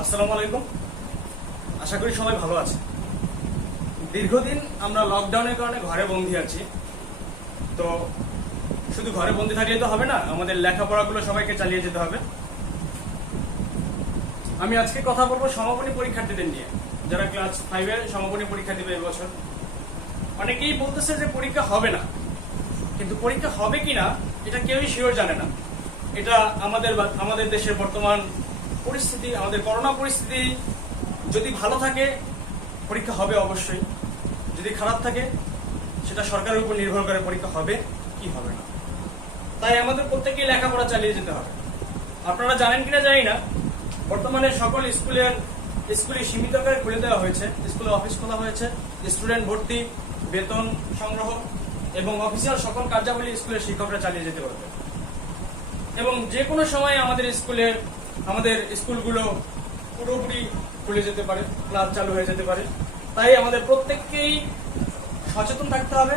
আসসালামু আলাইকুম। আশা করি সবাই ভালো আছে। দীর্ঘদিন আমরা লকডাউনের কারণে ঘরে বন্দি আছি। তো শুধু ঘরে বন্দি থাকলে তো হবে না, আমাদের লেখাপড়াগুলো সবাইকে চালিয়ে যেতে হবে। আমি আজকে কথা বলবো সমাপনী পরীক্ষার্থীদের নিয়ে, যারা ক্লাস 5-এর সমাপনী পরীক্ষা দিবে এবছর। অনেকেই বলতেছে যে পরীক্ষা হবে না, কিন্তু পরীক্ষা হবে কিনা এটা কেউই শিওর জানে না। এটা আমাদের দেশের বর্তমান পরিস্থিতি, আমাদের করোনা পরিস্থিতি যদি ভালো থাকে পরীক্ষা হবে অবশ্যই, যদি খারাপ থাকে সেটা সরকারের উপর নির্ভর করে পরীক্ষা হবে কি হবে না। তাই আমাদের প্রত্যেকেই লেখাপড়া চালিয়ে যেতে হবে। আপনারা জানেন কিনা জানি না, বর্তমানে সকল স্কুলে সীমিত আকারে খুলে দেওয়া হয়েছে, স্কুলে অফিস খোলা হয়েছে, স্টুডেন্ট ভর্তি, বেতন সংগ্রহ এবং অফিসিয়াল সকল কার্যাবলী স্কুলের শিক্ষকরা চালিয়ে যেতে পারবে। এবং যে কোনো সময় আমাদের স্কুলগুলো পুরোপুরি খুলে যেতে পারে, ক্লাস চালু হয়ে যেতে পারে। তাই আমাদের প্রত্যেককেই সচেতন থাকতে হবে,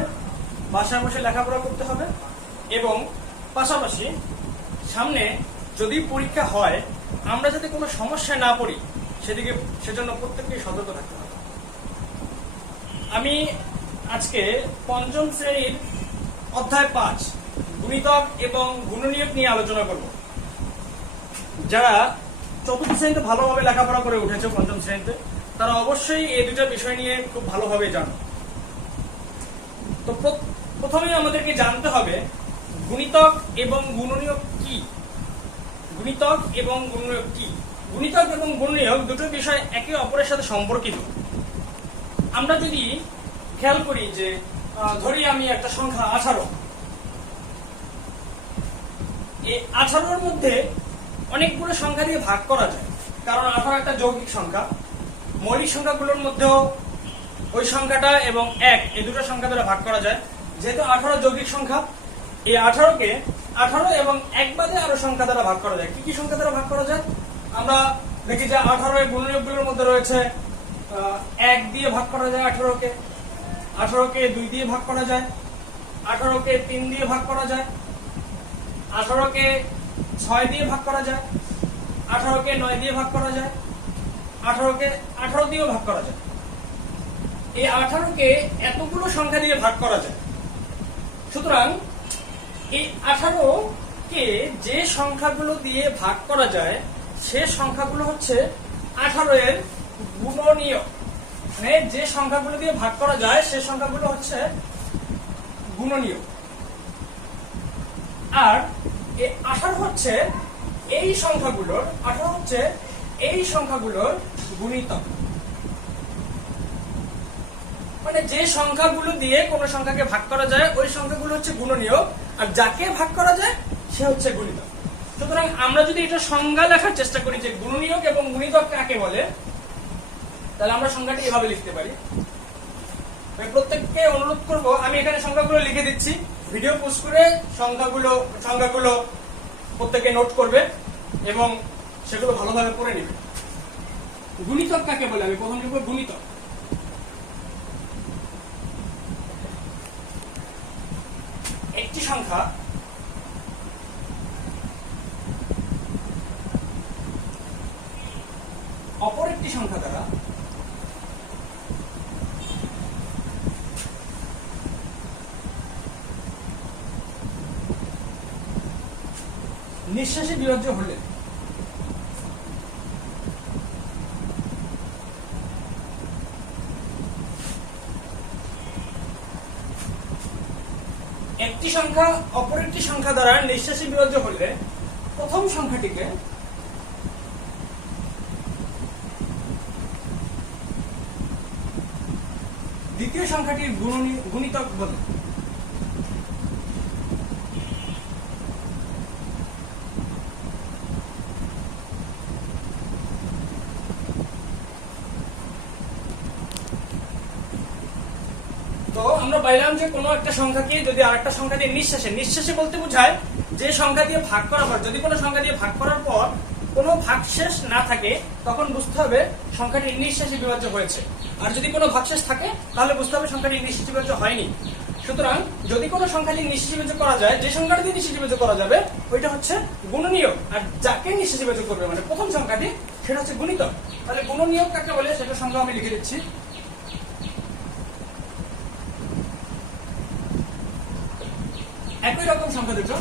বাসায় বসে লেখাপড়া করতে হবে এবং পাশাপাশি সামনে যদি পরীক্ষা হয় আমরা যাতে কোনো সমস্যায় না পড়ি সেজন্য প্রত্যেককেই সতর্ক থাকতে হবে। আমি আজকে পঞ্চম শ্রেণীর অধ্যায় 5 গুণিতক এবং গুণনীয়ক নিয়ে আলোচনা করব। যারা চতুর্থ শ্রেণীতে ভালোভাবে লেখাপড়া করে উঠেছে, পঞ্চম শ্রেণীতে, তারা অবশ্যই এই দুটো বিষয় নিয়ে খুব ভালোভাবে জানো। তো প্রথমে আমাদেরকে জানতে হবে গুণিতক এবং গুণনীয়ক কি। গুণিতক এবং গুণনীয়ক কি? গুণিতক এবং গুণনীয়ক দুটো বিষয় একে অপরের সাথে সম্পর্কিত। আমরা যদি খেয়াল করি যে ধরি আমি একটা সংখ্যা 18, এই 18-র মধ্যে অনেকগুলো সংখ্যা দিয়ে ভাগ করা যায়, কারণ 18 একটা যৌগিক সংখ্যা। মৌলিক সংখ্যাগুলোর মধ্যেও ওই সংখ্যাটা এবং 1 এই দুটো সংখ্যা দ্বারা ভাগ করা যায়। যেহেতু 18 যৌগিক সংখ্যা, এই 18কে 18 এবং 1 বাদে আরো সংখ্যা দ্বারা ভাগ করা যায়। কি কি সংখ্যা দ্বারা ভাগ করা যায়? আমরা দেখি যে 18 এর গুণনীয়কগুলোর মধ্যে রয়েছে 1 দিয়ে ভাগ করা যায় 18কে 2 দিয়ে ভাগ করা যায়, 18কে 3 দিয়ে ভাগ করা যায়, 18কে 6 দিয়ে ভাগ করা যায়, 18কে 9 দিয়ে ভাগ করা যায়, 18কে 18 দিয়েও ভাগ করা যায়। এই 18কে এতগুলো সংখ্যা দিয়ে ভাগ করা যায়। সুতরাং এই 18কে যে সংখ্যাগুলো দিয়ে ভাগ করা যায় সে সংখ্যাগুলো হচ্ছে 18 এর গুণনীয়ক। মানে যে সংখ্যাগুলো দিয়ে ভাগ করা যায় সে সংখ্যাগুলো হচ্ছে গুণনীয়ক। আর এই 18 হচ্ছে এই সংখ্যাগুলোর গুণিতক। মানে যে সংখ্যাগুলো দিয়ে কোন সংখ্যাকে ভাগ করা যায় ওই সংখ্যাগুলো হচ্ছে গুণনীয়ক, আর যাকে ভাগ করা যায় সে হচ্ছে গুণিতক। সুতরাং আমরা যদি এটা সংজ্ঞা লেখার চেষ্টা করি যে গুণনীয়ক এবং গুণিতক কাকে বলে, তাহলে আমরা সংজ্ঞাটি এভাবে লিখতে পারি। প্রত্যেককে অনুরোধ করব, আমি এখানে সংখ্যাগুলো লিখে দিচ্ছি, ভিডিও পোস্ট করে সংখ্যাগুলো প্রত্যেকে নোট করবে এবং সেগুলো ভালোভাবে পড়ে নেবে। গুণিতক কাকে বলে আমি প্রথম লিখব গুণিতক। একটি সংখ্যা অপর একটি সংখ্যা দ্বারা নিঃশেষে বিভাজ্য হলে একটি সংখ্যা অপর একটি সংখ্যা দ্বারা নিঃশেষে বিভাজ্য হলে প্রথম সংখ্যাটিকে দ্বিতীয় সংখ্যাটির গুণিতক বলে। তো আমরা পাইলাম যে কোনো একটা সংখ্যাকে যদি আরেকটা সংখ্যা দিয়ে নিঃশেষে বলতে বোঝায় যে সংখ্যা দিয়ে ভাগ করার পর, যদি কোনো সংখ্যা দিয়ে ভাগ করার পর কোনো ভাগশেষ না থাকে তখন বুঝতে হবে সংখ্যাটি নিঃশেষে বিভাজ্য হয়েছে, আর যদি কোনো ভাগশেষ থাকে তাহলে বুঝতে হবে সংখ্যাটি নিঃশেষে বিভাজ্য হয়নি। সুতরাং যদি কোনো সংখ্যা দিয়ে নিঃশেষী করা যায়, যে সংখ্যাটা দিয়ে নিঃশেষী করা যাবে ওইটা হচ্ছে গুণনীয়ক, আর যাকে নিঃশেষী করবে মানে প্রথম সংখ্যাটি সেটা হচ্ছে গুণিতক। তাহলে গুণনীয়ক কাকে বলে সেটা সংখ্যা আমি লিখে দিচ্ছি। একই রকম সংখ্যা দুটো,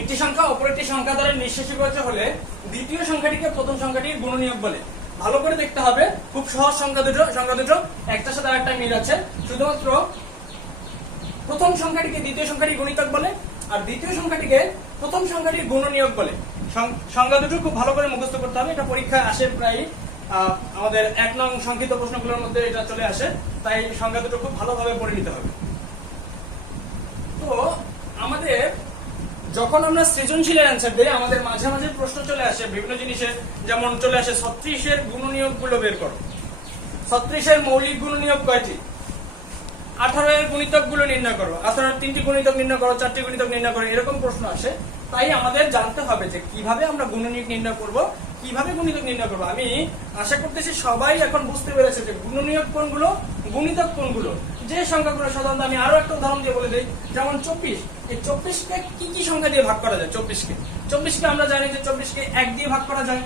একটি সংখ্যা অপর একটি সংখ্যা দ্বারা নিঃশেষীবাচক হলে দ্বিতীয় সংখ্যাটিকে প্রথম সংখ্যাটির গুণনীয়ক বলে। ভালো করে দেখতে হবে, খুব সহজ সংখ্যা দুটো একটার সাথে আরেকটা মিল আছে, শুধুমাত্র প্রথম সংখ্যাটিকে দ্বিতীয় সংখ্যাটির গুণিতক বলে আর দ্বিতীয় সংখ্যাটিকে প্রথম সংখ্যাটির গুণনীয়ক বলে। সংখ্যা দুটো খুব ভালো করে মুখস্থ করতে হবে, এটা পরীক্ষায় আসে প্রায় আমাদের 1 নং সংক্ষিপ্ত প্রশ্নগুলোর মধ্যে এটা চলে আসে, তাই সংখ্যা দুটো খুব ভালোভাবে পড়ে নিতে হবে। তো আমাদের যখন আমরা সৃজনশীলের অ্যান্সার দিই আমাদের মাঝে মাঝে প্রশ্ন চলে আসে বিভিন্ন জিনিসের, যেমন চলে আসে 36 গুণনীয়ক গুলো বের করো, 36 মৌলিক গুণনীয়ক কয়টি, 18 গুণিতক গুলো নির্ণয় করো, 18 3টি গুণিতক নির্ণয় করো, 4টি গুণিতক নির্ণয় করো, এরকম প্রশ্ন আসে। তাই আমাদের জানতে হবে যে কিভাবে আমরা গুণনীয়ক নির্ণয় করব, কিভাবে গুণিতক নির্ণয় করব। আমি আশা করতেছি সবাই এখন বুঝতে পেরেছে যে গুণনীয়ক কোনগুলো, গুণিতক কোনগুলো। যে সংখ্যাগুলো সাধারণত আমি আরো একটা উদাহরণ দিয়ে বলে দিই, যেমন 24, এই 24কে কি কি সংখ্যা দিয়ে ভাগ করা যায়। 24কে আমরা জানি যে 24কে 1 দিয়ে ভাগ করা যায়,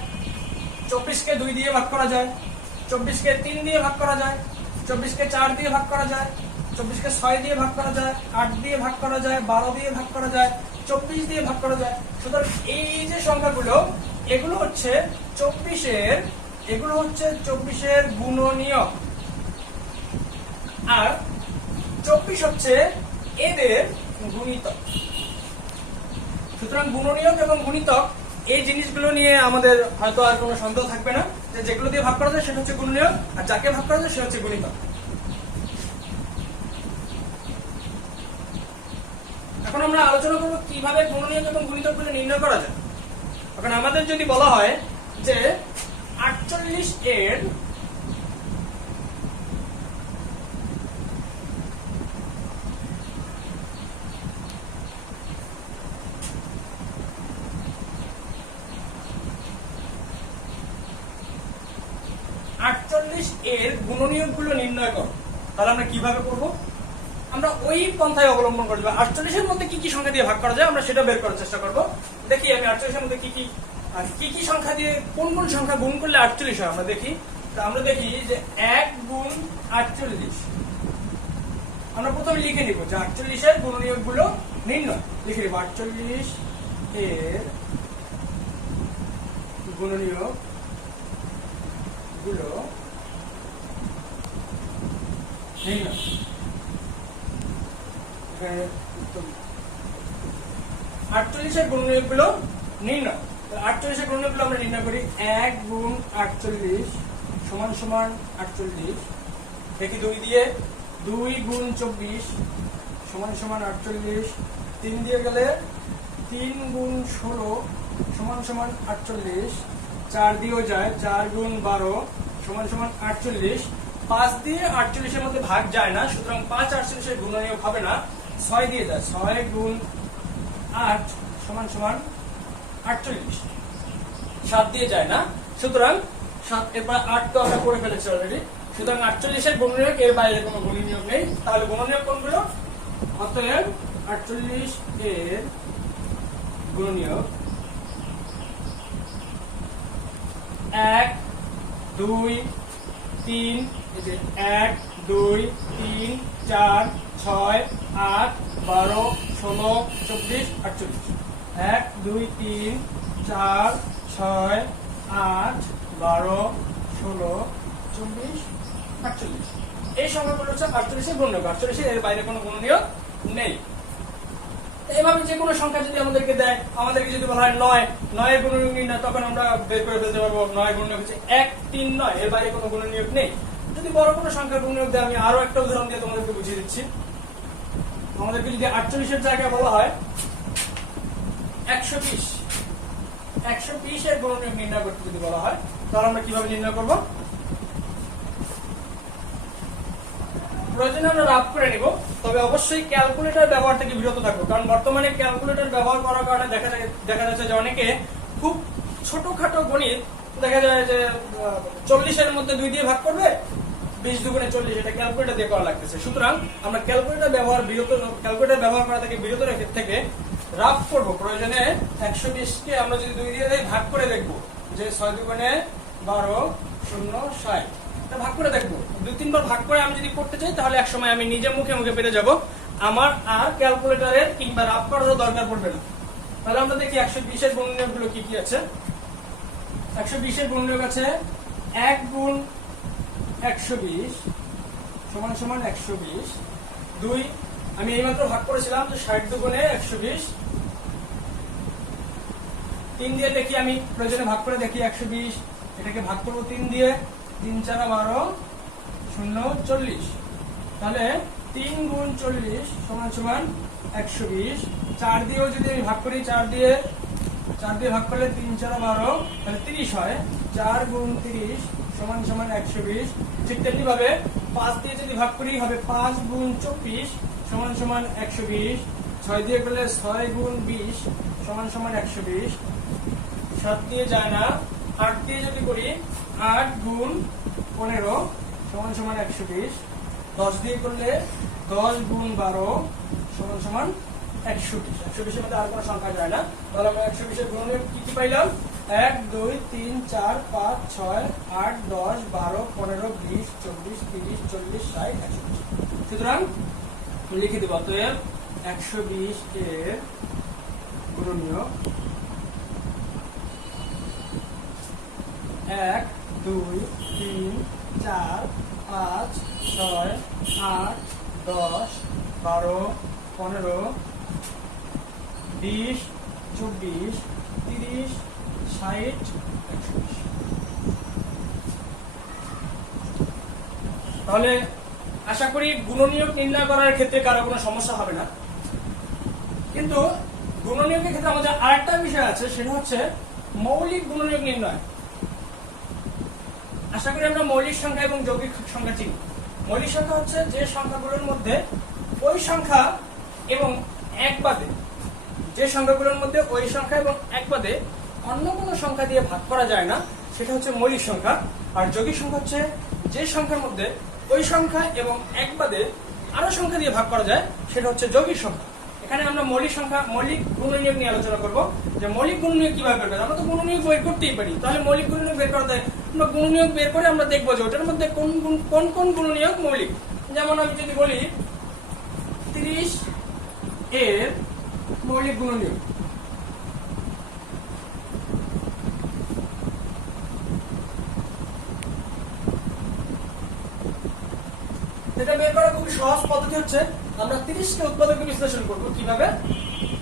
24কে 2 দিয়ে ভাগ করা যায়, 24কে 3 দিয়ে ভাগ করা যায়, 24কে 4 দিয়ে ভাগ করা যায়, 24কে 6 দিয়ে ভাগ করা যায়, 8 দিয়ে ভাগ করা যায়, 12 দিয়ে ভাগ করা যায়, 24 দিয়ে ভাগ করা যায়। সুতরাং এই যে সংখ্যাগুলো এগুলো হচ্ছে 24-এর গুণনীয়ক, আর 24 হচ্ছে এদের গুণিতক। সুতরাং গুণনীয়ক এবং গুণিতক এই জিনিসগুলো নিয়ে আমাদের হয়তো আর কোনো সন্দেহ থাকবে না, যে যেগুলো দিয়ে ভাগ করা যায় সেটা হচ্ছে গুণনীয়ক, আর যাকে ভাগ করা যায় সেটা হচ্ছে গুণিতক। এখন আমরা আলোচনা করব কিভাবে গুণনীয়ক এবং গুণিতকগুলো নির্ণয় করা যায়। এখন আমাদের যদি বলা হয় যে 48 এর গুণনীয়ক গুলো নির্ণয় করো, তাহলে আমরা কিভাবে করব, আমরা ওই পন্থায় অবলম্বন করব। 48 এর মধ্যে কি কি সংখ্যা দিয়ে ভাগ করা যায় আমরা সেটা বের করার চেষ্টা করব। দেখি আমি 48 এর মধ্যে কি কি সংখ্যা দিয়ে কোন কোন সংখ্যা গুণ করলে 48 হয় আমরা দেখি। আমরা দেখি যে 1 গুণ 48, আমরা প্রথমে লিখে নিব যে 48 এর গুণনীয়ক গুলো নির্ণয়, লিখে নিব 48 এর গুণনীয়ক গুলো নির্ণয়। 48 এর গুণনীয়ক গুলো নির্ণয়, 48 এর গুণনীয়ক গুলো আমরা নির্ণয় করি। 1 গুণ 48 সমান সমান 48, দেখি 2 দিয়ে, 2 গুণ 24 সমান সমান 48, 3 দিয়ে গেলে 3 গুণ 16 সমান সমান 48, 4 দিয়েও যায়, 4 গুণ 12 সমান সমান 48, 5 দিয়ে 48 এর মধ্যে ভাগ যায় না, সুতরাং 5 48 এর গুণনীয়ক হবে না, 6 দিয়ে যায়, 6 গুণ 8 সমান সমান 48, 7 দিয়ে যায় না, সুতরাং 7 এরপর 8 তো আমরা করে ফেলেছি অলরেডি, সুতরাং 48 এর গুণনীয়ক এর বাইরে কোনো গুণনীয়ক নেই। তাহলে গুণনীয়ক কোনগুলো, অতএব 48 এর গুণনীয়ক 1 2 3, এই যে 1 2 3 4 6 8 12 16 24 48, 1 2 3 4 6 8 12 16 24 48 এই সংখ্যাগুলো হচ্ছে 48 এর গুণনীয়ক। 48 এর বাইরে কোনো গুণনীয়ক নেই। এইভাবে যে কোনো সংখ্যা যদি আমাদেরকে দেয়, আমাদেরকে যদি বলা হয় 9, 9 এর গুণনীয়ক নির্ণয়, তখন আমরা বের করে ফেলতে পারবো 9 গুণনীয়ক হচ্ছে 1 3 9, এর বাইরে কোনো গুণনীয়ক নেই। যদি বড় কোনো সংখ্যার গুণনীয়ক দেয়, আমি আরো একটা উদাহরণ দিয়ে তোমাদেরকে বুঝিয়ে দিচ্ছি। আমাদেরকে যদি 48 এর জায়গায় বলা হয় 120, 120 এর গুণনীয়ক নির্ণয় করতে যদি বলা হয়, তাহলে আমরা কিভাবে নির্ণয় করব? প্রয়োজনে আমরা রাফ করে নিব, তবে অবশ্যই ক্যালকুলেটর ব্যবহার থেকে বিরত থাকবো, কারণ বর্তমানে ক্যালকুলেটর ব্যবহার করার কারণে দেখা যাচ্ছে যে অনেকে খুব ছোটখাটো গণিত দেখা যায় যে 40 এর মধ্যে 2 দিয়ে ভাগ করবে, 20 দুগুণে 40, এটা ক্যালকুলেটর দিয়ে করা লাগতেছে। সুতরাং আমরা ক্যালকুলেটর ব্যবহার করা থেকে বিরত থেকে রাফ করব। প্রয়োজনে 120 কে আমরা যদি 2 দিয়ে ভাগ করে দেখবো যে 6 দুগুণে 12 0 60, ভাগ করে দেখবো। 2-3 বার ভাগ করে আমি যদি করতে চাই, তাহলে একসময় আমি নিজে মুখে মুখে পেরে যাব, আমার আর ক্যালকুলেটরের কিংবা রাফ করারও দরকার পড়বে না। তাহলে আমরা দেখি 120 এর গুণনীয়ক গুলো কি কি আছে। 120 এর গুণনীয়ক আছে 1 গুণ 120 সমান সমান 120। 2, আমি এইমাত্র ভাগ করেছিলাম যে 60 দুগুণে 120। 3 দিয়ে দেখি, আমি প্রয়োজনে ভাগ করে দেখি 120, এটাকে ভাগ করবো 3 দিয়ে, 3 4 12 0 40। তাহলে 3 গুণ 40 সমান সমান 120। 4 দিয়েও যদি আমি ভাগ করি, 4 দিয়ে ভাগ করলে 3 4 12, তাহলে 30 হয়। 4 গুণ 30 সমান সমান 120। ঠিক তেমনি ভাবে 5 দিয়ে যদি ভাগ করি, হবে 5 গুণ 24 সমান সমান 120। 6 দিয়ে করলে 6 গুণ 20 সমান সমান 120। 7 দিয়ে যায় না। 8 দিয়ে যদি করি, 8 গুণ 15 সমান সমান 120। 10 দিয়ে করলে 10 গুণ 12 সমান সমান 120। 120 এর মধ্যে আর কোনো সংখ্যা যায় না। তাহলে আমরা 120 এর গুণনীয়ক কি কি পাইলাম? 1 2 3 4 5 6 8 10 12 15 20 24 30 40 60 120। সুতরাং লিখে দেব, অতএব 120 এর গুণনীয়ক 1 2 3 4 5 6 8 10 12 15 20 24 30 60 120। তাহলে আশা করি গুণনীয়ক নির্ণয় করার ক্ষেত্রে কারো কোনো সমস্যা হবে না। কিন্তু গুণনীয়কের ক্ষেত্রে আমাদের আরেকটা বিষয় আছে, সেটা হচ্ছে মৌলিক গুণনীয়ক নির্ণয়। আশা করি আমরা মৌলিক সংখ্যা এবং যৌগিক সংখ্যা চিনি। মৌলিক সংখ্যা হচ্ছে যে সংখ্যাগুলোর মধ্যে ওই সংখ্যা এবং এক বাদে, যে সংখ্যাগুলোর মধ্যে ওই সংখ্যা এবং এক বাদে অন্য কোনো সংখ্যা দিয়ে ভাগ করা যায় না, সেটা হচ্ছে মৌলিক সংখ্যা। আর যৌগিক সংখ্যা হচ্ছে যে সংখ্যার মধ্যে ওই সংখ্যা এবং এক বাদে আরো সংখ্যা দিয়ে ভাগ করা যায়, সেটা হচ্ছে যৌগিক সংখ্যা। এখানে আমরা মৌলিক গুণনীয়ক নিয়ে আলোচনা করবো, যে মৌলিক গুণনীয়ক কিভাবে বের করতে। আমরা তো গুণনীয়ক বের করতেই পারি, তাহলে মৌলিক গুণনীয়ক বের করতে আমরা গুণনীয়ক বের করে আমরা দেখবো যে ওটার মধ্যে কোন কোন গুণনীয়ক মৌলিক। যেমন আমি যদি বলি 30 এর মৌলিক গুণনীয়ক, এটা বের করার খুব সহজ পদ্ধতি হচ্ছে আমরা 30 কে উৎপাদকে বিশ্লেষণ করব। কিভাবে?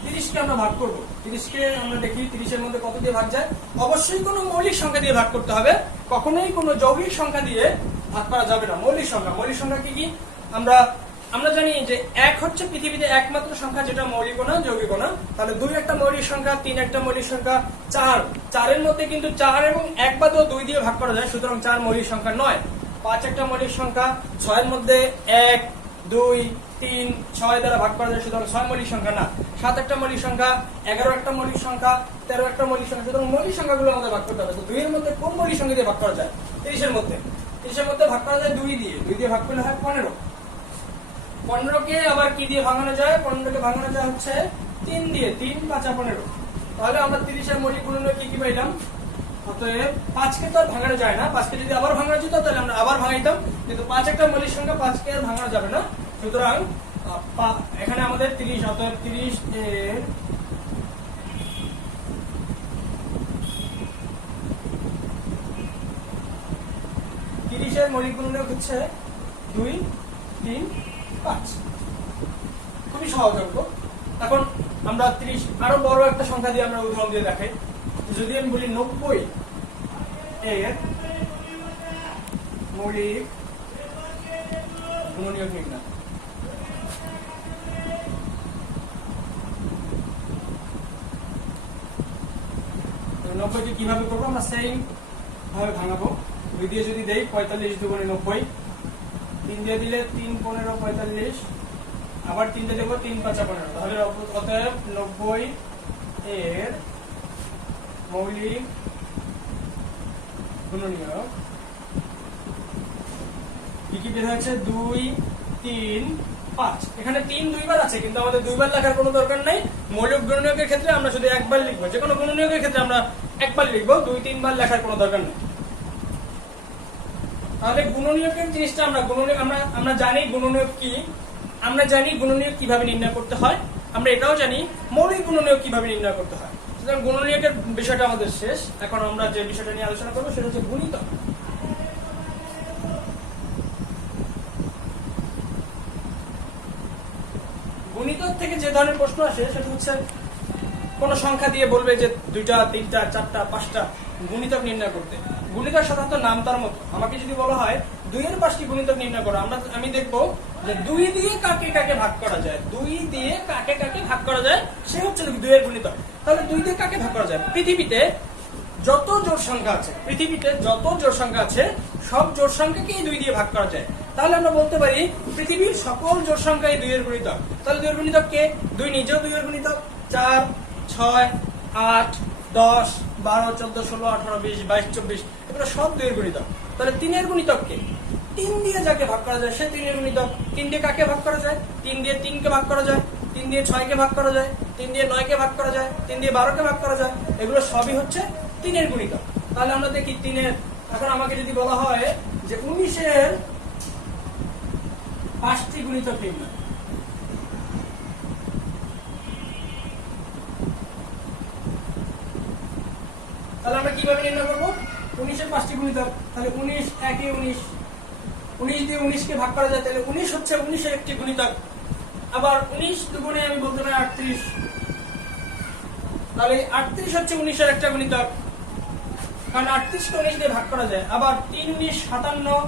30 কে আমরা ভাগ করব। 30 কে আমরা দেখি 30 এর মধ্যে কত দিয়ে ভাগ যায়। অবশ্যই কোনো মৌলিক সংখ্যা দিয়ে ভাগ করতে হবে, কখনোই কোনো যৌগিক সংখ্যা দিয়ে ভাগ করা যাবে না। মৌলিক সংখ্যা কি কি? আমরা জানি যে 1 হচ্ছে পৃথিবীতে একমাত্র সংখ্যা যেটা মৌলিক না যৌগিক না। তাহলে 2 একটা মৌলিক সংখ্যা, 3 একটা মৌলিক সংখ্যা, 4 এর মধ্যে কিন্তু 4 এবং 1 বাদেও 2 দিয়ে ভাগ করা যায়, সুতরাং 4 মৌলিক সংখ্যা নয়। 5 একটা মৌলিক সংখ্যা, 6 এর মধ্যে 1 2 3 6 দ্বারা ভাগ করা যায়, সুতরাং 6 মৌলিক সংখ্যা না। 7 একটা মৌলিক সংখ্যা, 11 একটা মৌলিক সংখ্যা, 13 একটা মৌলিক সংখ্যা, সুতরাং মৌলিক সংখ্যাগুলো আমাদের ভাগ করতে হবে। তো 2 এর মধ্যে কোন মৌলিক সংখ্যা দিয়ে ভাগ করা যায়? 30 এর মধ্যে ভাগ করা যায় 2 দিয়ে ভাগ করলে হয় 15। 15 কে আবার কি দিয়ে ভাঙানো যায়? 15 কে ভাঙানো যায় হচ্ছে 3 দিয়ে, 3 5 15। তাহলে আমরা 30 এর মৌলিক গুণনীয়ক কি কি পাইলাম? অতএব 5 কে তো আর ভাঙানো যায় না, 5 কে যদি আবার ভাঙানো যেত তাহলে আমরা আবার ভাঙাইতাম, কিন্তু 5 একটা মৌলিক সংখ্যা, 5 কে আর ভাঙানো যাবে না। সুতরাং এখানে আমাদের 30, অতএব 30 এর 19-এর মৌলিক গুণনীয়ক হচ্ছে 2, 3, 5। খুবই সহজ অঙ্ক। এখন আমরা 30 আরো বড় একটা সংখ্যা দিয়ে আমরা উদাহরণ দিয়ে দেখাই। যদি আমি বলি 90 এর মৌলিক গুণনীয়ক নির্ণয়। 90 কে কিভাবে করবো? আমরা সেম ভাবে ভাঙাবো। 2 দিয়ে যদি দেই 45 দুগুণে 90, 3 দিয়ে দিলে 3 15 45, আবার 3 দিয়ে দেবো 3 5 15। তাহলে অতএব 90 এর মৌলিক গুণনীয়ক কি কি বের হয়েছে? 2, 3, 5। এখানে 3 দুইবার আছে, কিন্তু আমাদের দুইবার লেখার কোনো দরকার নাই। মৌলিক গুণনীয়কের ক্ষেত্রে আমরা শুধু একবার লিখবো। যে কোনো গুণনীয়কের ক্ষেত্রে আমরা একবার লিখবো, 2-3 বার লেখার কোনো দরকার নেই। তাহলে গুণনীয়কের জিনিসটা আমরা জানি গুণনীয়ক কি, আমরা জানি গুণনীয়ক কিভাবে নির্ণয় করতে হয়, আমরা এটাও জানি মৌলিক গুণনীয়ক কিভাবে নির্ণয় করতে হয়। সুতরাং গুণনীয়কের বিষয়টা আমাদের শেষ। এখন আমরা যে বিষয়টা নিয়ে আলোচনা করবো সেটা হচ্ছে গুণিতক। গুণিতক থেকে যে ধরনের প্রশ্ন আসে সেটা হচ্ছে কোন সংখ্যা দিয়ে বলবে যে 2টা 3টা 4টা 5টা গুণিতক নির্ণয় করতে। গুণিতক সাধারণত নাম তার মতো। আমাকে যদি বলা হয় 2 এর 5টি গুণিতক নির্ণয় করো, আমি দেখবো যে 2 দিয়ে কাকে কাকে ভাগ করা যায়, 2 দিয়ে কাকে কাকে ভাগ করা যায়, সে হচ্ছে 2 এর গুণিতক। তাহলে 2 দিয়ে কাকে ভাগ করা যায়? পৃথিবীতে যত জোড় সংখ্যা আছে সব জোড় সংখ্যাকেই 2 দিয়ে ভাগ করা যায়। তাহলে আমরা বলতে পারি পৃথিবীর সকল জোড় সংখ্যাই 2 এর গুণিতক। তাহলে 2 এর গুণিতক কে? 2 নিজেও 2 এর গুণিতক। 4, 6, 8, 10, 12, 14, 16, 18, 20, 22, 24 এগুলো সব 2 এর গুণিতক। তাহলে 3 এর গুণিতক কে? 3 দিয়ে যাকে ভাগ করা যায় সে 3 এর গুণিতক। 3 দিয়ে কাকে ভাগ করা যায়? 3 দিয়ে 3 কে ভাগ করা যায়, 3 দিয়ে 6 কে ভাগ করা যায়, 3 দিয়ে 9 কে ভাগ করা যায়, 3 দিয়ে 12 কে ভাগ করা যায়। এগুলো সবই হচ্ছে 3 এর গুণিতক। তাহলে আমরা দেখি 3 এর, এখন আমাকে যদি বলা হয় যে 19 এর 5টি গুণিতক নির্ণয়, তাহলে আমরা কিভাবে নির্ণয় করবো? 19 এর 5টি গুণিতক। তাহলে 19 1 এ 19, 19 দিয়ে 19 কে ভাগ করা যায়, তাহলে 19 হচ্ছে 19 এর একটি গুণিতক। আবার 19 দুগুণে আমি বলতে পারি 38, তাহলে 38 হচ্ছে 19 এর একটা গুণিতক, কারণ 38 কে 19 দিয়ে ভাগ করা যায়। আবার 3 19 57,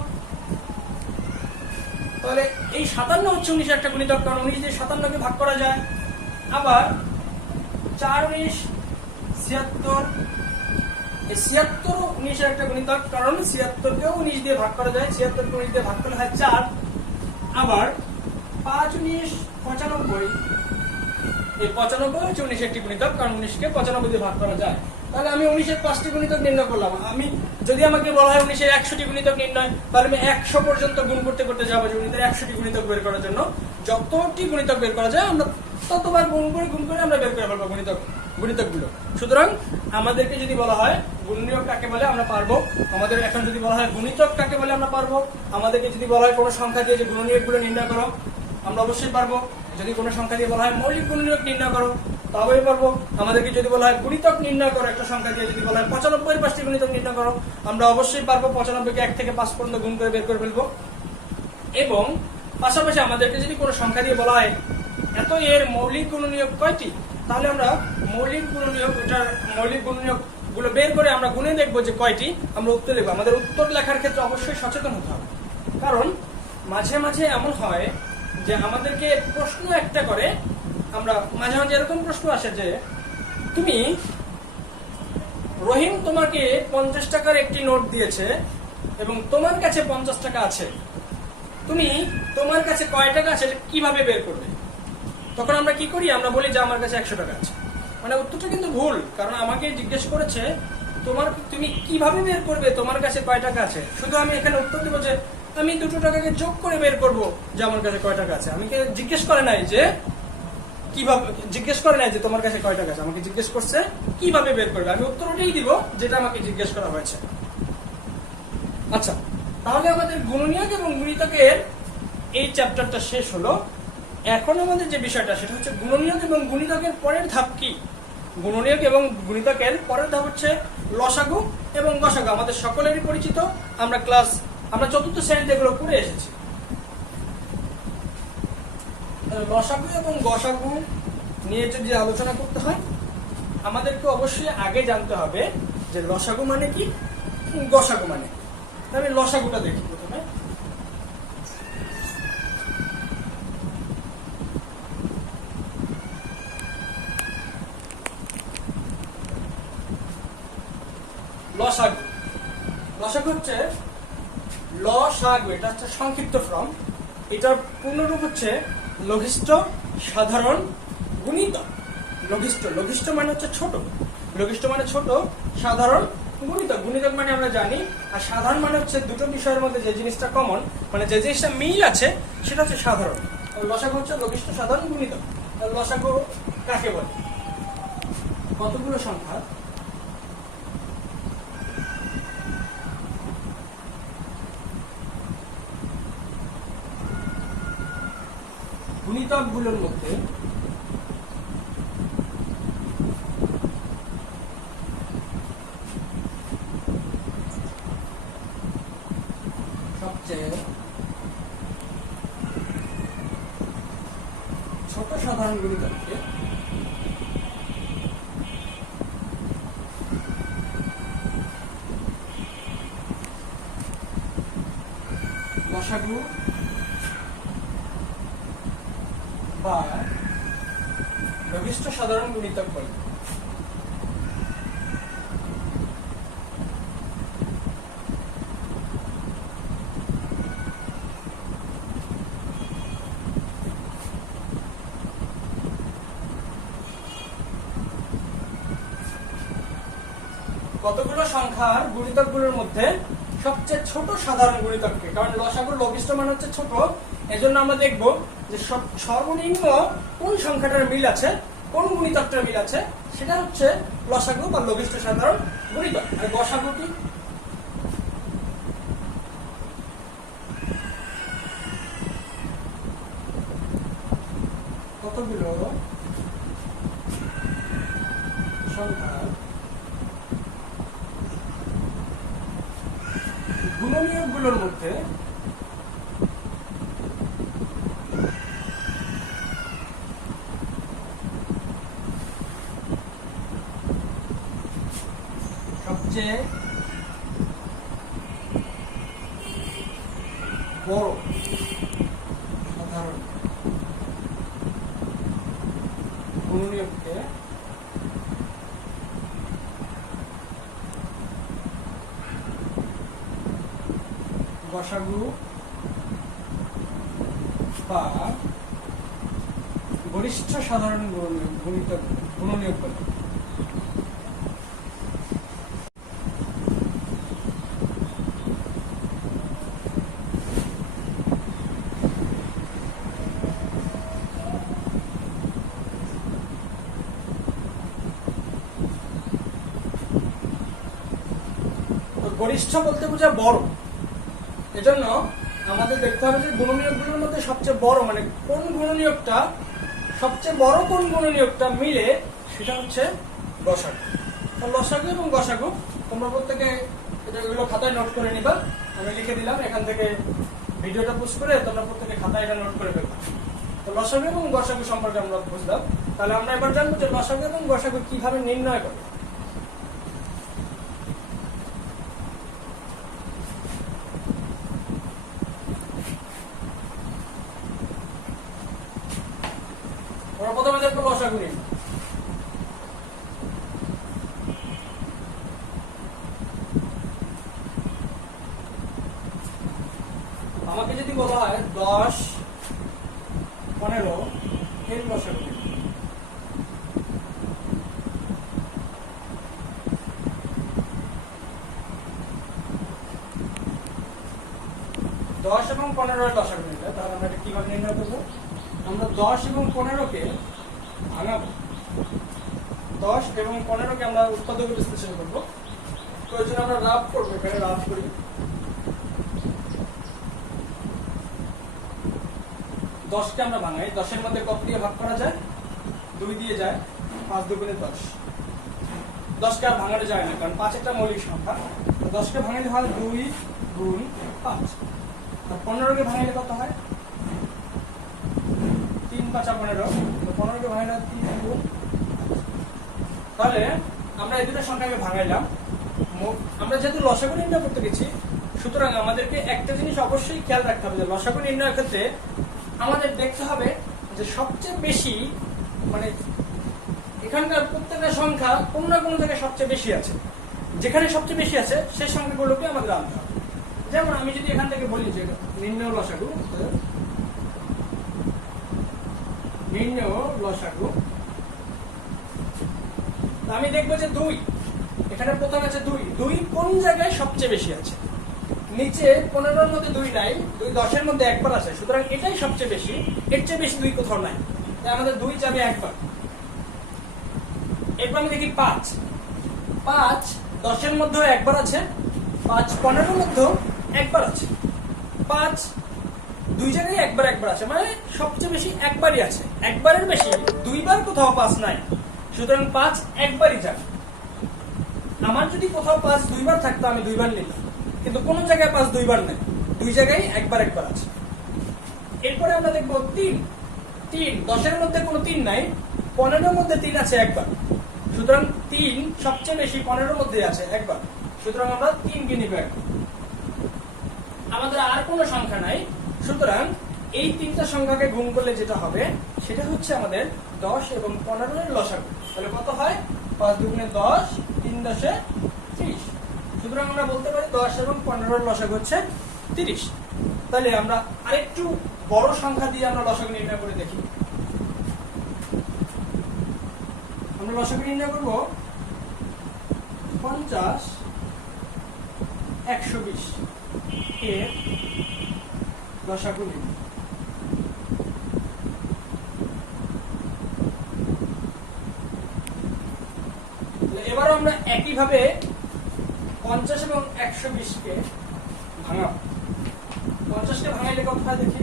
তাহলে এই 57 হচ্ছে 19 এর একটা গুণিতক, কারণ 19 দিয়ে 57 কে ভাগ করা যায়। আবার 4 19 76, এই 76 19 এর একটা গুণিতক, কারণ 76 কেও 19 দিয়ে ভাগ করা যায়। 76 কে 19 দিয়ে ভাগ করলে হয় 4। আবার 5 19 95, এই 95 হচ্ছে 19 একটি গুণিতক, কারণ 19 কে 95 দিয়ে ভাগ করা যায়। তাহলে আমি 19 এর 5টি গুণিতক নির্ণয় করলাম। আমি যদি আমাকে বলা হয় 19 এর 100টি গুণিতক নির্ণয়, তাহলে আমি 100 পর্যন্ত গুণ করতে করতে যাবো। যে 19 এর 100টি গুণিতক বের করার জন্য যতটি গুণিতক বের করা যায় আমরা ততবার গুণ করে আমরা বের করে ফেলবো গুণিতকগুলো। সুতরাং আমাদেরকে যদি বলা হয় গুণনীয়ক কাকে বলে আমরা পারবো, আমাদের এখন যদি বলা হয় গুণিতক কাকে বলে আমরা পারবো, আমাদেরকে যদি বলা হয় কোনো সংখ্যা দিয়ে যে গুণনীয়কগুলো নির্ণয় করো আমরা অবশ্যই পারবো। যদি কোনো সংখ্যা দিয়ে বলা হয় মৌলিক গুণনীয়ক নির্ণয় করো তবেই পারবো। আমাদেরকে যদি বলা হয় গুণিতক নির্ণয় করো একটা সংখ্যা দিয়ে, যদি বলা হয় 95 এর 5টি গুণিতক নির্ণয় করো, আমরা অবশ্যই পারবো। 95 কে 1 থেকে 5 পর্যন্ত গুণ করে বের করে ফেলবো। এবং পাশাপাশি আমাদেরকে যদি কোনো সংখ্যা দিয়ে বলা হয় এত এর মৌলিক গুণনীয়ক কয়টি, তাহলে আমরা মৌলিক গুণনীয়ক গুলো বের করে আমরা গুণে দেখবো যে কয়টি, আমরা উত্তর লিখবো। আমাদের উত্তর লেখার ক্ষেত্রে অবশ্যই সচেতন হতে হবে, কারণ মাঝে মাঝে এমন হয় যে আমাদেরকে প্রশ্ন একটা করে, আমরা মাঝে মাঝে এরকম প্রশ্ন আসে যে তুমি রহিম তোমাকে 50 টাকার একটি নোট দিয়েছে এবং তোমার কাছে 50 টাকা আছে, তুমি তোমার কাছে কয় টাকা আছে কিভাবে বের করবে? তখন আমরা কি করি? আমরা বলি যে আমার কাছে 100 টাকা আছে। মানে উত্তরটা কিন্তু ভুল, কারণ আমাকে জিজ্ঞেস করেছে তুমি কিভাবে বের করবে তোমার কাছে কয় টাকা আছে। শুধু আমি এখানে উত্তর দেবো যে আমি 2 টাকাকে যোগ করে বের করব যে আমার কাছে কয় টাকা আছে। আমাকে জিজ্ঞেস করে নাই যে কিভাবে, জিজ্ঞেস করে নাই যে তোমার কাছে কয় টাকা আছে, আমাকে জিজ্ঞেস করছে কিভাবে বের করবে। আমি উত্তর ওটাই দিব যেটা আমাকে জিজ্ঞেস করা হয়েছে। আচ্ছা, তাহলে আমাদের গুণনীয়ক এবং গুণিতকের এই চ্যাপ্টারটা শেষ হলো। এখন আমাদের যে বিষয়টা সেটা হচ্ছে গুণনীয়ক এবং গুণিতকের পরের ধাপ কি? গুণনীয়ক এবং গুণিতকের পরের ধাপ হচ্ছে লসাগু এবং গসাগু। আমাদের সকলেরই পরিচিত, আমরা ক্লাস আমরা চতুর্থ শ্রেণীতে এগুলো পড়ে এসেছি। লসাগু এবং গসাগু নিয়ে যদি আলোচনা করতে হয় আমাদেরকে অবশ্যই আগে জানতে হবে যে লসাগু মানে কি, গসাগু মানে কি। আমি লসাগুটা দেখি প্রথমে। লসাগু, লসাগু হচ্ছে লসাগু, এটা হচ্ছে সংক্ষিপ্ত ফর্ম। এটার পূর্ণরূপ হচ্ছে লঘিষ্ঠ সাধারণ গুণিতক। লঘিষ্ঠ, লঘিষ্ঠ মানে হচ্ছে ছোট, লঘিষ্ঠ মানে ছোট, সাধারণ গুণিতক, গুণিতক মানে আমরা জানি, আর সাধারণ মানে হচ্ছে দুটো বিষয়ের মধ্যে যে জিনিসটা কমন, মানে যে জিনিসটা মিল আছে সেটা হচ্ছে সাধারণ। লসাগু হচ্ছে লঘিষ্ঠ সাধারণ গুণিতক। লসাগু কাকে বলে? কতগুলো সংখ্যা গুণিতক গুলোর মধ্যে সবচেয়ে ছোট সাধারণ গুণিতককে লসাগু বা লঘিষ্ঠ সাধারণ গুণিতক বলে। কতগুলো সংখ্যার গুণিতকগুলোর মধ্যে সবচেয়ে ছোট সাধারণ গুণিতককে, কারণ লসাগুর লঘিষ্ঠ মানে হচ্ছে ছোট, এজন্য আমরা দেখব যে সর্বনিম্ন কোন সংখ্যাটার মিল আছে, কোন গুণিতকটার মিল আছে, সেটা হচ্ছে লসাগু বা লঘিষ্ঠ সাধারণ গুণিতক। আর গসাগু কি? কতগুলো সংখ্যার গুণনীয়কগুলোর মধ্যে সবচেয়ে বড় সাধারণ গুণনীয়ককে গসাগু বা গরিষ্ঠ সাধারণ গুণিতক গুণনীয়ক বলে। গরিষ্ঠ বলতে বোঝায় বড়, এজন্য আমাদের দেখতে হবে যে গুণনীয়কগুলোর মধ্যে সবচেয়ে বড় মানে কোন গুণনীয়কটা সবচেয়ে বড়, কোন গুণনীয়কটা মিলে সেটা হচ্ছে গসাগু। লসাগু এবং গসাগু তোমরা প্রত্যেকে এগুলো খাতায় নোট করে নিবা, আমি লিখে দিলাম, এখান থেকে ভিডিওটা পোস্ট করে তোমরা প্রত্যেকে খাতায় এটা নোট করে ফেলবা। তো লসাগু এবং গসাগু সম্পর্কে আমরা বুঝলাম, তাহলে আমরা এবার জানবো যে লসাগু এবং গসাগু কিভাবে নির্ণয় করে। আমরা প্রথমে দেখবো লসাগু নির্ণয়। আমাকে যদি বলা হয় 10, 15 এর লসাগু, 10 এবং 15 এর লসাগু নিলে তাহলে আমরা এটা কিভাবে নির্ণয় করবো? আমরা 10 এবং 15কে ভাঙাবো, 10 এবং 15কে আমরা উৎপাদক বিশ্লেষণ করবো। তো এই জন্য আমরা রাফ করবো, এখানে রাফ করি। 10কে আমরা ভাঙাই, 10-এর মধ্যে কত দিয়ে ভাগ করা যায়? 2 দিয়ে যায়, 5 দুগুণে 10। 10কে আর ভাঙানো যায় না, কারণ 5 একটা মৌলিক সংখ্যা। 10কে ভাঙালে হয় 2 গুণ 5, আর 15 কে ভাঙাইলে কত হয়? 3 5 15, 15 কে ভাঙাইলে 3 গুণ। তাহলে আমরা এই দুটো সংখ্যাকে ভাঙাইলাম। আমরা যেহেতু লসাগু নির্ণয় করতে গেছি, সুতরাং আমাদেরকে একটা জিনিস অবশ্যই খেয়াল রাখতে হবে যে লসাগু নির্ণয়ের ক্ষেত্রে আমাদের দেখতে হবে যে সবচেয়ে বেশি, মানে এখানকার প্রত্যেকটা সংখ্যা কোন না কোন জায়গায় সবচেয়ে বেশি আছে। যেখানে সবচেয়ে বেশি আছে সেই সংখ্যাগুলোকে আমাদের আনতে হবে। যেমন আমি যদি এখান থেকে বলি যে নির্ণয় লসাগু, আমি দেখবো যে 2, এখানে প্রথম আছে 2 কোন জায়গায় সবচেয়ে বেশি আছে? নিচে 15-র মধ্যে 2 নাই, 2 10-এর মধ্যে একবার আছে, সুতরাং এটাই সবচেয়ে বেশি। এর চেয়ে বেশি 2 কোথাও নাই, তাই আমাদের 2 যাবে একবার। এরপর আমি দেখি 5 10-এর মধ্যে একবার আছে, 5 15-র মধ্যে একবার আছে, 5 2 জায়গায় একবার আছে, মানে সবচেয়ে বেশি একবারই আছে। একবারের বেশি 2 বার কোথাও 5 নাই, সুতরাং 5 একবারই যাবে। আমার যদি কোথাও 5 2 বার থাকতো আমি 2 বার নিতাম, কিন্তু কোন জায়গায় 5 2 বার নেই, 2 জায়গায় একবার আছে। এরপরে আমরা দেখবো 3 10-এর মধ্যে কোনো 3 নাই, 15-এর মধ্যে 3 আছে একবার, সুতরাং 3 সবচেয়ে বেশি 15-এর মধ্যে আছে একবার, সুতরাং আমরা 3 কে নিব একবার। আমাদের আর কোনো সংখ্যা নাই, সুতরাং এই তিনটা সংখ্যাকে গুণ করলে যেটা হবে সেটা হচ্ছে আমাদের 10 এবং 15-এর লসাগু। তাহলে কত হয়? 5 দুগুণে 10, 3 10-এ 30। সুতরাং আমরা বলতে পারি 10 এবং 15-এর লসাগু হচ্ছে 30। তাহলে আমরা আরেকটু বড় সংখ্যা দিয়ে আমরা লসাগু নির্ণয় করে দেখি। আমরা লসাগু নির্ণয় করব 50 120 এর লসাগু নির্ণয়। এবারও আমরা একইভাবে 50 এবং 120 কে ভাঙাবো। 50 কে ভাঙাইলে কত হয় দেখি?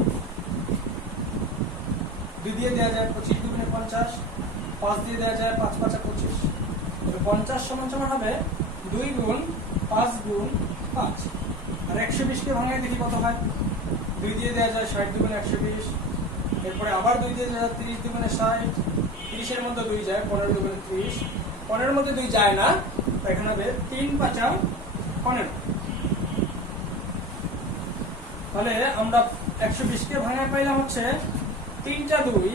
2 দিয়ে দেওয়া যায় 25 দুগুণে 50, 5 দিয়ে দেওয়া যায় 5 5 25। 50 সমান সমান হবে 2 গুণ 5 গুণ 5। আর 120 কে ভাঙাই দেখি কত হয়? 2 দিয়ে দেওয়া যায় 60 দুগুণে 120, এরপরে আবার 2 দিয়ে দেওয়া যায় 30 দুগুণে 60, 30-এর মধ্যে 2 যায় 15 দুগুণে 30, 15-এর মধ্যে 2 যায় না, এখানে হবে 3 5 15। তাহলে আমরা 120 কে ভাঙায় পাইলাম হচ্ছে 3টা 2,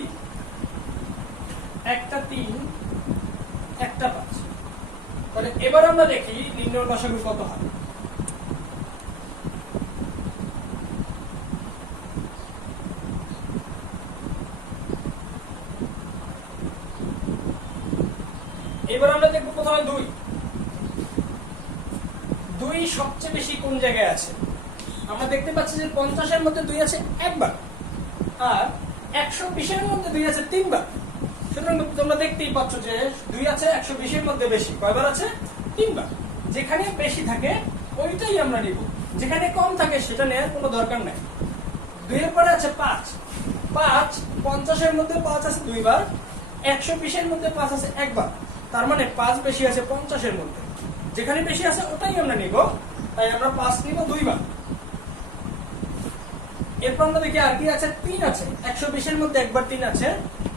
একটা 3, একটা 5। তাহলে এবার আমরা দেখি নির্ণয় লসাগু কত হয়। এবার আমরা দেখবো প্রথমে 2 সবচেয়ে বেশি কোন জায়গায় আছে? আমরা দেখতে পাচ্ছি যে 50-এর মধ্যে 2 আছে একবার, আর 120-এর মধ্যে 2 আছে 3 বার। সুতরাং তোমরা দেখতেই পাচ্ছ যে 2 আছে 120-এর মধ্যে বেশি, কয়বার আছে? 3 বার। যেখানে বেশি থাকে ওইটাই আমরা নিব, যেখানে কম থাকে সেটা নেওয়ার কোনো দরকার নাই। 2-এর পরে আছে 5 50-এর মধ্যে 5 আছে 2 বার, 120-এর মধ্যে 5 আছে একবার, তার মানে 5 বেশি আছে 50-এর মধ্যে, যেখানে বেশি আছে ওটাই আমরা নিব, তাই আমরা 5 নিব 2 বার। এরপর আমরা দেখি আর কি আছে? 3 আছে, 120-এর মধ্যে একবার 3 আছে,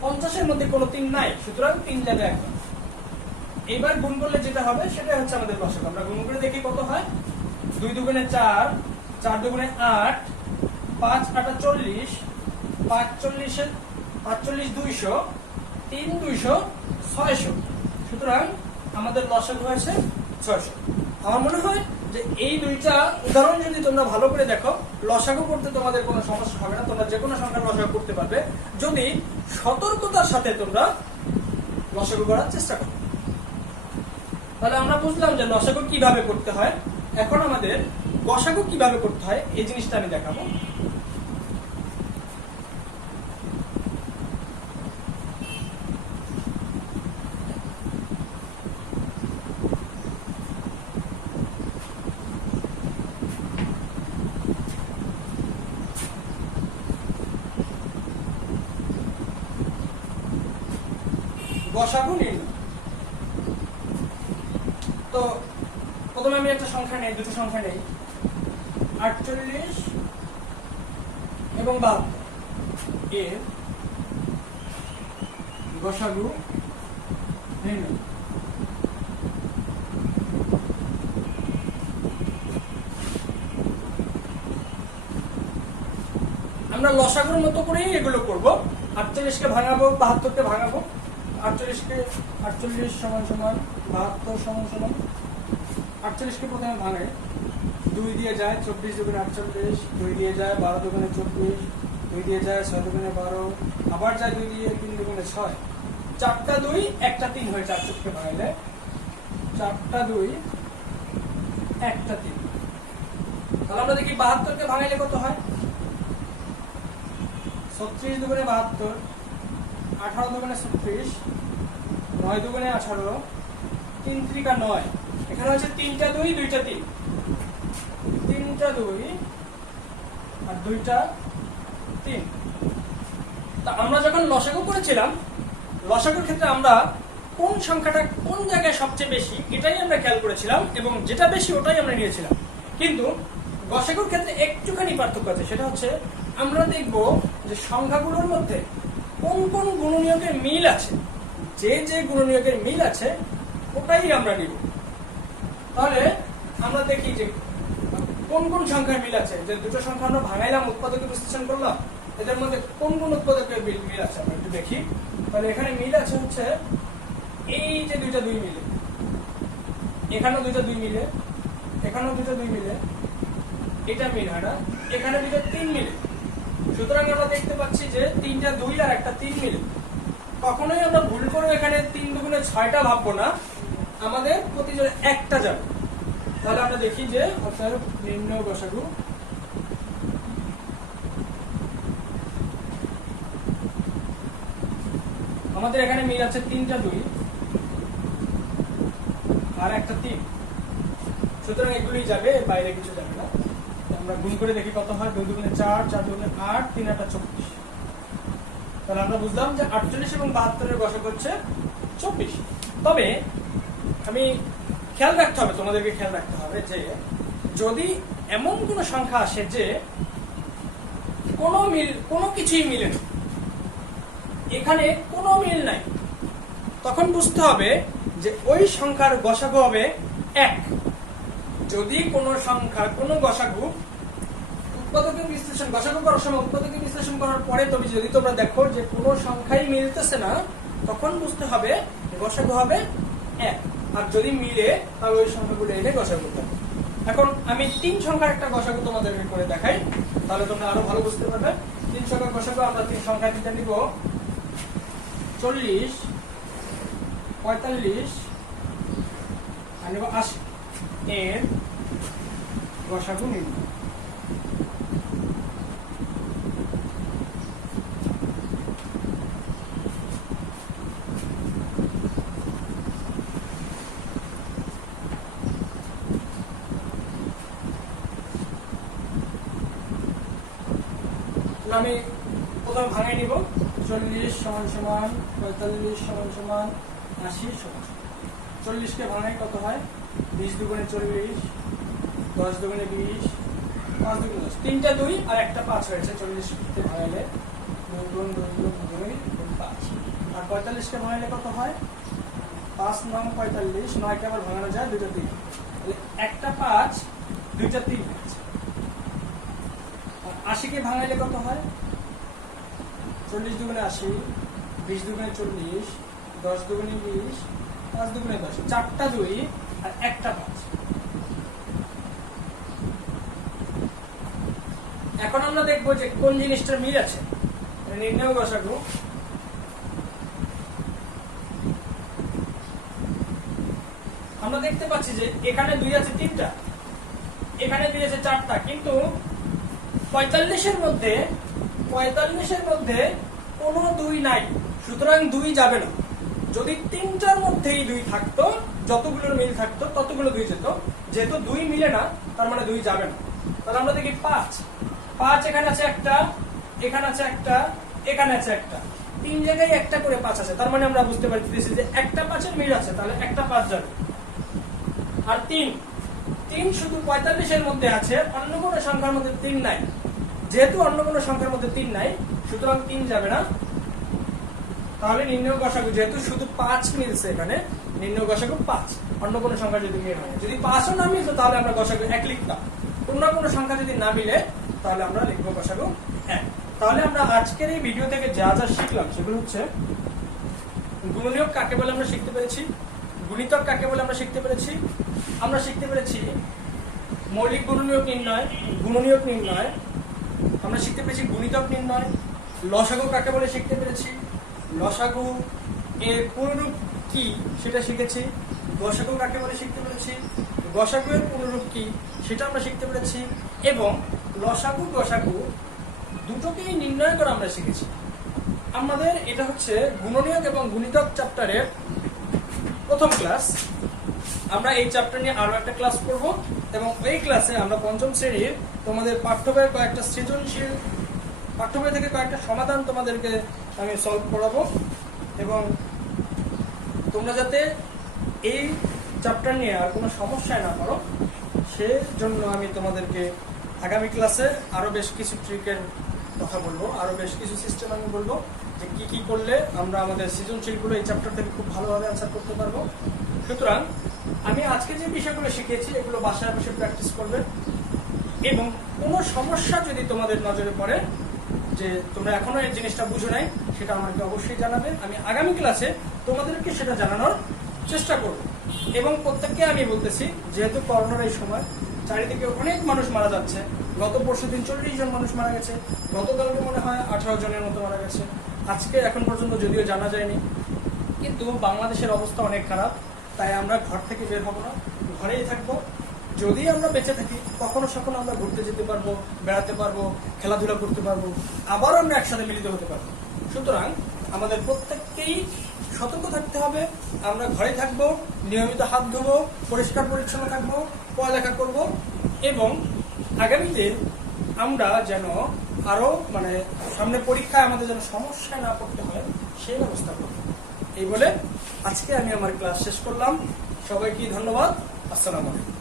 50-এর মধ্যে কোনো 3 নাই, সুতরাং 3 যাবে একবার। এইবার গুণ করলে যেটা হবে সেটা হচ্ছে আমাদের লসাগু। আমরা গুণ করে দেখি কত হয়। 2 দুগুণে 4, 4 দুগুণে 8, 5 8 40, 5 40 200, 3 200 600। সুতরাং আমাদের লসাগু হয়েছে 600। আমার মনে হয় যে এই দুইটা উদাহরণ যদি তোমরা ভালো করে দেখো, লসাগু করতে তোমাদের কোনো সমস্যা হবে না, তোমরা যে কোনো সংখ্যার লসাগু করতে পারবে যদি সতর্কতার সাথে তোমরা লসাগু করার চেষ্টা করো। তাহলে আমরা বুঝলাম যে লসাগু কিভাবে করতে হয়। এখন আমাদের গসাগু কিভাবে করতে হয় এই জিনিসটা আমি দেখাবো। গসাগু নির্ণয়। তো প্রথমে আমি একটা সংখ্যা নেই, দুটো সংখ্যা নেই। 48 এবং 72 এর গসাগু নির্ণয়। আমরা লসাগুর মতো করেই এগুলো করব। 48কে ভাঙাবো, 72কে ভাঙাবো। 48 সমান সমান 72 সমান সমান 48কে প্রথমে ভাঙে, 2 দিয়ে যায় 24 দুগুণে 48, 2 দিয়ে যায় 12 দুগুণে 24, 2 দিয়ে যায় 6 দুগুণে 12, আবার যায় 2 দিয়ে 3 দুগুণে 6, 4টা 2 একটা 3 হয়ে 48কে ভাঙাইলে 4টা 2 একটা 3। তাহলে আমরা দেখি 72কে ভাঙাইলে কত হয়। 36 দুগুণে 72, 18 দুগুণে 36, 9 দুগুণে 18, 3 ত্রিকা 9। এখানে হচ্ছে 3টা 2 2টা 3, 3টা 2 আর 2টা 3। তা আমরা যখন লসাগু করেছিলাম, লসাগুর ক্ষেত্রে আমরা কোন সংখ্যাটা কোন জায়গায় সবচেয়ে বেশি এটাই আমরা খেয়াল করেছিলাম এবং যেটা বেশি ওটাই আমরা নিয়েছিলাম। কিন্তু গসাগুর ক্ষেত্রে একটুখানি পার্থক্য আছে, সেটা হচ্ছে আমরা দেখব যে সংখ্যাগুলোর মধ্যে কোন কোন গুণনীয়কের মিল আছে, যে যে গুণনীয়কের মিল আছে ওটাই আমরা নিব। তাহলে আমরা দেখি যে কোন কোন সংখ্যার মিল আছে। যে দুটো সংখ্যা আমরা ভাঙাইলাম, উৎপাদকে বিশ্লেষণ করলাম, এদের মধ্যে কোন কোন উৎপাদকের মিল আছে আমরা একটু দেখি। তাহলে এখানে মিল আছে হচ্ছে এই যে 2টা 2 মিলে, এখানেও 2টা 2 মিলে, এখানেও 2টা 2 মিলে, এটা মিল হয় না, এখানে 2টা 3 মিলে। সুতরাং আমরা দেখতে পাচ্ছি যে 3টা 2 আর একটা 3 মিলে। কখনোই আমরা ভুল করে এখানে 3 দুগুণে 6টা ভাববো না, আমাদের প্রতিজোড়ে একটা যাবে। তাহলে আমরা দেখি যে অতএব নির্ণয় গসাগু আমাদের এখানে মিল আছে 3টা 2 আর একটা 3। সুতরাং এগুলোই যাবে, বাইরে কিছু যাবে না। আমরা গুণ করে দেখি কত হয়। 2 দুগুণে 4, 4 দুগুণে 8, 3 8 24। তাহলে আমরা বুঝলাম যে 48 এবং 72 এর গসাগু হচ্ছে 24। তবে আমি খেয়াল রাখতে হবে, তোমাদেরকে খেয়াল রাখতে হবে যে যদি এমন কোন সংখ্যা আসে যে কোনো কিছুই মিলে না, এখানে কোনো মিল নাই, তখন বুঝতে হবে যে ওই সংখ্যার গসাগু হবে 1। যদি কোনো সংখ্যা কোনো গসাগু উৎপাদকে বিশ্লেষণ গসাগু করার সময় উৎপাদকে বিশ্লেষণ করার পরে তবে যদি তোমরা দেখো যে কোনো সংখ্যাই মিলতেছে না, তখন বুঝতে হবে গসাগু হবে 1। আর যদি মিলে তাহলে ওই সংখ্যাগুলো এনে গসাগু হবে। এখন আমি 3 সংখ্যার একটা গসাগু তোমাদেরকে করে দেখাই, তাহলে তোমরা আরো ভালো বুঝতে পারবে। 3 সংখ্যার গসাগু আমরা 3 সংখ্যা দিতে নিব 40, 45 আর নেব 80 এর গসাগু নির্ণয়। আমি প্রথমে ভাঙাই নিব। 40 সমান সমান 45 সমান সমান 80 সমান। 40কে ভাঙাই কত হয়? 20 দুগুণে 40, 10 দুগুণে 20, 5 দুগুণে 10, 3টা 2 আর একটা 5 হয়েছে। 40কে ভাঙাইলে 2 গুণ 2 গুণ 5। আর 45কে ভাঙাইলে কত হয়? 5 9 45, 9কে আবার ভাঙানো যায় 2টা 3, তাহলে একটা 5 2টা 3 হয়েছে। 80কে ভাঙাইলে কত হয়? 40 দুগুণে 80, 20 দুগুণে 40, 10 দুগুণে 20, 5 দুগুণে 10, 4টা 2 আর একটা 5। এখন আমরা দেখবো যে কোন জিনিসটার মিল আছে। নির্ণয় গসাগু। আমরা দেখতে পাচ্ছি যে এখানে 2 আছে 3টা, এখানে 2 আছে 4টা, কিন্তু 45 এর মধ্যে কোনো 2 নাই। সুতরাং 2 যাবে না। যদি 3টার মধ্যেই 2 থাকতো, যতগুলোর মিল থাকতো ততগুলো 2 যেত। যেহেতু 2 মিলে না, তার মানে 2 যাবে না। তাহলে আমরা দেখি 5 এখানে আছে একটা, এখানে আছে একটা, এখানে আছে একটা, 3 জায়গায় একটা করে 5 আছে। তার মানে আমরা বুঝতে পারতেছি যে একটা 5 এর মিল আছে, তাহলে একটা 5 যাবে। আর 3 3 শুধু 45-এর মধ্যে আছে, অন্য কোনো সংখ্যার মধ্যে 3 নাই। যেহেতু অন্য কোনো সংখ্যার মধ্যে 3 নাই, সুতরাং 3 যাবে না। তাহলে নির্ণয় গসাগু, যেহেতু শুধু 5 মিলছে এখানে, নির্ণয় গসাগু 5। অন্য কোনো সংখ্যা যদি মিল হয়, যদি 5ও না মিলতো তাহলে আমরা গসাগু 1 লিখতাম। অন্য কোনো সংখ্যা যদি না মিলে তাহলে আমরা লিখবো গসাগু 1। তাহলে আমরা আজকের এই ভিডিও থেকে যা যা শিখলাম সেগুলো হচ্ছে গুণনীয়ক কাকে বলে আমরা শিখতে পেরেছি, গুণিতক কাকে বলে আমরা শিখতে পেরেছি, আমরা শিখতে পেরেছি মৌলিক গুণনীয়ক নির্ণয়, গুণনীয়ক নির্ণয়, আমরা শিখতে পেরেছি গুণিতক নির্ণয়, লসাগু কাকে বলে শিখতে পেরেছি, লসাগু এর পুনরূপ কি সেটা শিখেছি, গসাগু কাকে বলে শিখতে পেরেছি, গসাগু এর পুনরূপ কি সেটা আমরা শিখতে পেরেছি, এবং লসাগু গসাগু দুটোকেই নির্ণয় করা আমরা শিখেছি। আমাদের এটা হচ্ছে গুণনীয়ক এবং গুণিতক চ্যাপ্টারের প্রথম ক্লাস। আমরা এই চ্যাপ্টার নিয়ে আরো একটা ক্লাস করব, এবং এই ক্লাসে আমরা পঞ্চম শ্রেণীর তোমাদের পাঠ্যবইয়ের কয়েকটা সৃজনশীল, পাঠ্যবই থেকে কয়েকটা সমাধান তোমাদেরকে আমি সলভ করাবো, এবং তোমরা যাতে এই চ্যাপ্টার নিয়ে আর কোনো সমস্যায় না করো সেজন্য আমি তোমাদেরকে আগামী ক্লাসে আরো বেশ কিছু ট্রিকের কথা বলবো, আরো বেশ কিছু সিস্টেম আমি বলবো যে কি কি করলে আমরা আমাদের সৃজনশীলগুলো এই চ্যাপ্টার থেকে খুব ভালোভাবে অ্যান্সার করতে পারবো। সুতরাং আমি আজকে যে বিষয়গুলো শিখিয়েছি এগুলো বাসায় বসে প্র্যাকটিস করবে, এবং কোনো সমস্যা যদি তোমাদের নজরে পড়ে যে তোমরা এখনো এই জিনিসটা বুঝো নাই, সেটা আমাকে অবশ্যই জানাবে। আমি আগামী ক্লাসে তোমাদেরকে সেটা জানানোর চেষ্টা করব। এবং প্রত্যেককে আমি বলতেছি, যেহেতু করোনার এই সময় চারিদিকে অনেক মানুষ মারা যাচ্ছে, গত পরশুদিন 40 জন মানুষ মারা গেছে, গতকালকে মনে হয় 18 জনের মতো মারা গেছে, আজকে এখন পর্যন্ত যদিও জানা যায়নি, কিন্তু বাংলাদেশের অবস্থা অনেক খারাপ। তাই আমরা ঘর থেকে বের হবো না, ঘরেই থাকবো। যদি আমরা বেঁচে থাকি কখনো সখনো আমরা ঘুরতে যেতে পারবো, বেড়াতে পারবো, খেলাধুলা করতে পারবো, আবার আমরা একসাথে মিলিত হতে পারবো। সুতরাং আমাদের প্রত্যেককেই সতর্ক থাকতে হবে। আমরা ঘরে থাকবো, নিয়মিত হাত ধোবো, পরিষ্কার পরিচ্ছন্ন থাকবো, পড়ালেখা করব, এবং আগামীতে আমরা যেন আরো সামনে পরীক্ষায় আমাদের যেন সমস্যায় না পড়তে হয় সেই ব্যবস্থা করবো। এই বলে আজকে আমি আমার ক্লাস শেষ করলাম। সবাইকে ধন্যবাদ। আসসালামু আলাইকুম।